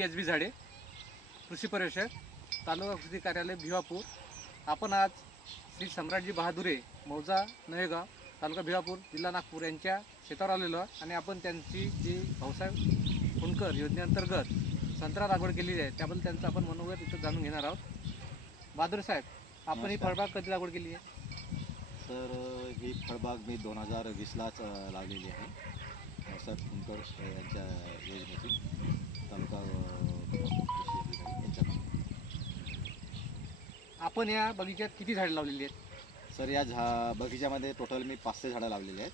मी S बी झाडे कृषी पर्यवेक्षक तालुका कृषी कार्यालय भिवापूर. आपण आज श्री सम्राटजी बहादुरे मौजा नवेगाव तालुका भिवापूर जिल्हा नागपूर यांच्या शेतावर आलेलो आहे आणि आपण त्यांची जी भाऊसाहेब फुंडकर योजनेअंतर्गत संत्रा लागवड केलेली आहे त्याबद्दल त्यांचं आपण मनोगत इथं जाणून घेणार आहोत. बहादुरे साहेब आपण ही नमस्कार. फळबाग कधी लागवड केली आहे? तर ही फळबाग मी दोन हजार वीसलाच लावलेली आहे. फुंकर अ, यांच्या योजनेतून. आपण या बगीच्यात किती झाडे लावलेली आहेत? सर या झा बगीच्यामध्ये टोटल मी पाचशे झाडं लावलेली आहेत.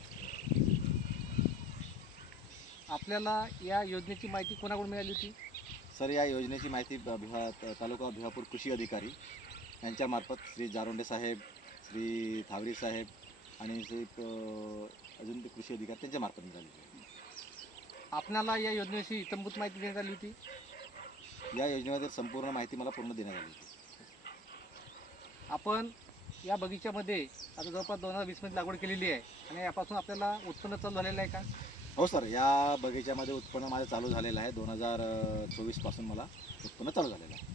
आपल्याला या योजनेची माहिती कोणाकडून मिळाली होती? सर या योजनेची माहिती ब- भिवा त- तालुका भिवापूर कृषी अधिकारी यांच्यामार्फत श्री जारोंडे साहेब श्री थावरी साहेब आणि श्री अ, अजून ते कृषी अधिकारी त्यांच्या मार्फत मिळालेली आहे. आपणाला या योजनेविषयी इतंभूत माहिती देण्यात आली होती? या योजनेमध्ये संपूर्ण माहिती मला पूर्ण देण्यात आली होती. आपण या बगीच्यामध्ये आता जवळपास दोन हजार वीसमध्ये लागवड केलेली आहे आणि यापासून आपल्याला उत्पन्न चालू झालेलं आहे का? हो सर या बगीच्यामध्ये उत्पन्न माझं चालू झालेलं आहे. दोन हजार चोवीसपासून मला उत्पन्न चालू झालेलं आहे.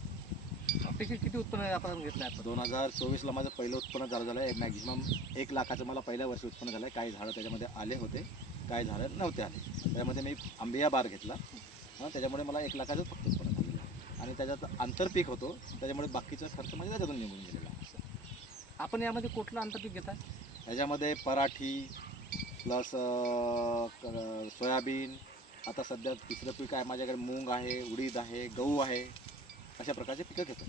अपेक्षित किती उत्पन्न आपण घेतलं आहे आपण? दोन हजार चोवीसला माझं पहिलं उत्पन्न चालू झालं आहे मॅक्झिमम एक लाखाचं मला पहिल्या वर्षी उत्पन्न झालं आहे. काही झाडं त्याच्यामध्ये आले होते. काही झाडं नव्हते आले त्यामध्ये मी आंबिया बार घेतला. हं, त्याच्यामुळे मला एक लाखाचं फक्त उत्पन्न झालेलं आहे आणि त्याच्यात आंतरपीक होतो. त्याच्यामुळे बाकीचा खर्च म्हणजे त्याच्यातून निघून गेलेला. आपण यामध्ये कुठलं आंतरपीक घेता याच्यामध्ये पराठी प्लस सोयाबीन. आता सध्या तिसरं पीक आहे माझ्याकडे. मूग आहे उडीद आहे गहू आहे. अशा प्रकारचे पिकं घेतो.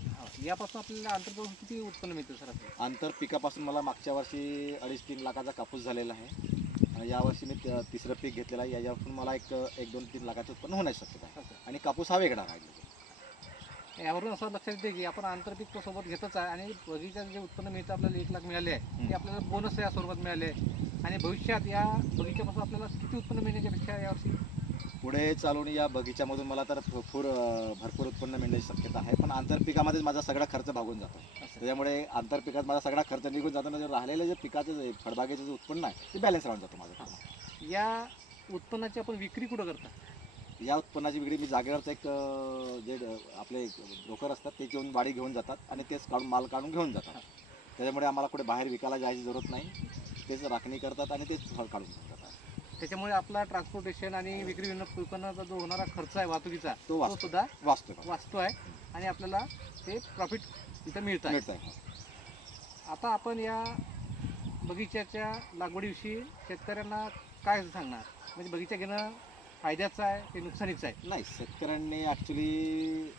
यापासून आपल्याला आंतरपीक किती उत्पन्न मिळतं सर आपल्याला? आंतर पिकापासून मला मागच्या वर्षी अडीच तीन लाखाचा कापूस झालेला आहे. यावर्षी मी तिसरं पीक घेतलेलं आहे. याच्यापासून मला एक एक दोन तीन लाखाचं उत्पन्न होण्याची शक्यता आहे. आणि कापूस हा वेगळा राहिला. यावरून असं लक्षात येते की आपण आंतरपीक तो सोबत घेतच आहे आणि बगीच्यात जे उत्पन्न मिळतं आपल्याला एक लाख मिळाले आहे. ते आपल्याला बोनस या स्वरूपात मिळाले आहे. आणि भविष्यात या बगीच्यापासून आपल्याला किती उत्पन्न मिळण्याची अपेक्षा आहे यावर्षी पुढे चालून या बगीच्यामधून मला तर भरपूर भरपूर उत्पन्न मिळण्याची शक्यता आहे. पण आंतरपिकामध्येच माझा सगळा खर्च भागून जातो. त्याच्यामुळे आंतरपिकात माझा सगळा खर्च निघून जातो. म्हणजे राहिलेलं जे पिकाचं जे फळबागेचं जे उत्पन्न आहे ते बॅलन्स राहून जातो माझं. या उत्पन्नाची आपण विक्री कुठं करता? या उत्पन्नाची विक्री मी जागेवरच एक जे आपले ब्रोकर असतात ते येऊन वाडी घेऊन जातात आणि तेच काढून माल काढून घेऊन जातात. त्याच्यामुळे आम्हाला कुठे बाहेर विकायला जायची जरूरत नाही. तेच राखणी करतात आणि तेच फळ काढून घेऊन जातात त्याच्यामुळे आपला ट्रान्सपोर्टेशन आणि विक्री विपणनाचा जो होणारा खर्च आहे वाहतुकीचा तो तो वाचतो. सुद्धा वाचतो. वाचतो आहे आणि आपल्याला ते प्रॉफिट इथं मिळत आहे. आहे आता आपण या बगीच्याच्या लागवडीविषयी शेतकऱ्यांना काय सांगणार? म्हणजे बगीचा घेणं फायद्याचं आहे ते नुकसानीचं आहे? नाही शेतकऱ्यांनी ॲक्च्युली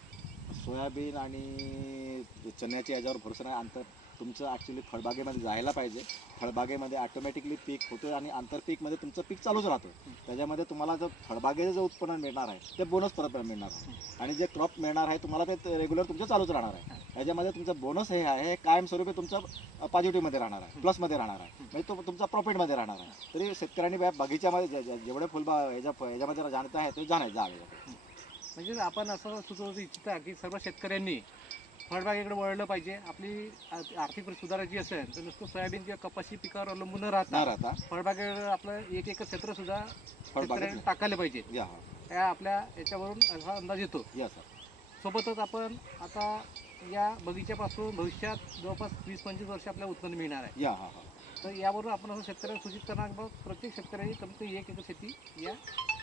सोयाबीन आणि चण्याची याच्यावर भरोसा नाही. अंतर तुमचं ॲक्च्युली फळबागेमध्ये जायला पाहिजे. फळबागेमध्ये ऑटोमॅटिकली पीक होतं आणि आंतरपीकमध्ये तुमचं पीक चालूच राहतं त्याच्यामध्ये तुम्हाला जर फळबागेचं जे उत्पन्न मिळणार आहे ते बोनस परत मिळणार आहे. आणि जे क्रॉप मिळणार आहे तुम्हाला ते रेग्युलर तुमचं चालूच राहणार आहे. याच्यामध्ये तुमचं बोनस हे आहे हे कायमस्वरूपी तुमचं पॉझिटिव्हमध्ये राहणार आहे प्लसमध्ये राहणार आहे. म्हणजे तो तुमचा प्रॉफिटमध्ये राहणार आहे. तरी शेतकऱ्यांनी बगीच्यामध्ये जेवढे फुलबा ह्याच्या ह्याच्यामध्ये जाणता आहे ते जाणायचं जावे म्हणजे आपण असं सुचवू इच्छिता की सर्व शेतकऱ्यांनी फळबागेकडे वळलं पाहिजे. आपली आ- आर्थिक सुधारायची असेल तर नुसतं सोयाबीन किंवा कपाशी पिकावर अवलंबून न न राहता राहता फळबागेकडे आपलं एक एक क्षेत्र सुद्धा शेतकऱ्यांनी फळबागेत टाकायला पाहिजे. या या आपल्या याच्यावरून असा अंदाज येतो. या सर. सोबतच आपण आता या बगीच्यापासून भविष्यात जवळपास वीस पंचवीस वर्ष आपल्याला उत्पन्न मिळणार आहे. या हा हा. तर यावरून आपण असं शेतकऱ्यांना सूचित करणार की बाबा प्रत्येक शेतकऱ्यांनी कमीत कमी एक एकर शेती या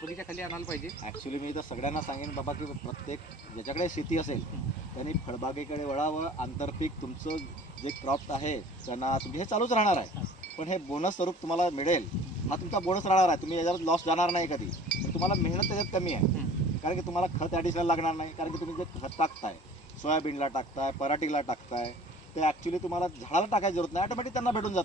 बगीच्याखाली आणायला पाहिजे. ॲक्च्युली मी तर सगळ्यांना सांगेन बाबा की प्रत्येक ज्याच्याकडे शेती असेल त्यांनी फळबागेकडे वळावं आंतरपीक तुमचं जे क्रॉप आहे त्यांना तुम्ही हे चालूच राहणार आहे. पण हे बोनस स्वरूप तुम्हाला मिळेल. हा तुमचा बोनस राहणार आहे. तुम्ही याच्यावर लॉस जाणार नाही कधी. पण तुम्हाला मेहनत त्याच्यात कमी आहे. कारण की तुम्हाला खत ॲडिशनल लागणार नाही. कारण की तुम्ही जे खत टाकताय सोयाबीनला टाकताय पराठीला टाकताय ते ॲक्च्युली तुम्हाला झाडाला टाकायची जरूरत नाही. ऑटोमॅटिक त्यांना भेटून जातं.